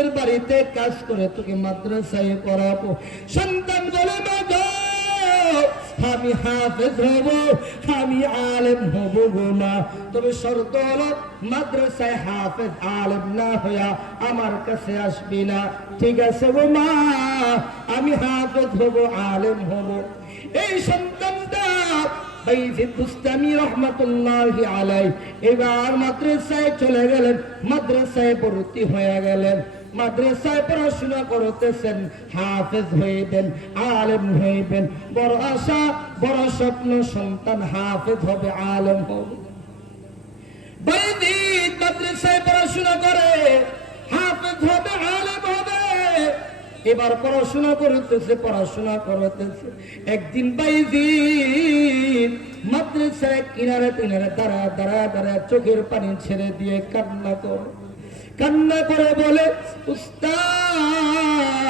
নিজের বাড়িতে কাজ করে তোকে মাদ্রাসায় পড়াবো। সন্তান বলে বাবা আমি হাফেজ হব, আমি আলেম হব গো মা, তবে শর্ত হলো মাদ্রাসায় হাফেজ আলেম না হইয়া আমার কাছে আসবি না। ঠিক আছে গো মা, আমি হাফেজ হব আলেম হব। এই সন্তানটা বাইজিদ বুস্তামি রহমাতুল্লাহি আলাইহি এবার মাদ্রাসায় চলে গেলেন, মাদ্রাসায় ভর্তি হয়ে গেলেন, মাদ্রাসায় পড়াশোনা করতেছেন, হাফেজ হইবেন, আলেম হইবেন, বড় আশা বড় স্বপ্ন, সন্তান হাফেজ হবে, আলেম হবে। বাইজিদ মাদ্রাসায় পড়াশোনা করে, হাফেজ হবে, আলেম হবে। এবার পড়াশোনা করতেছে, পড়াশোনা করতেছে। একদিন বাইজিদ মাদ্রাসায় কিনারে কিনারে দাঁড়া দাঁড়া দাঁড়া চোখের পানি ছেড়ে দিয়ে কান্না করে, কান্না করে বলে উস্তাদ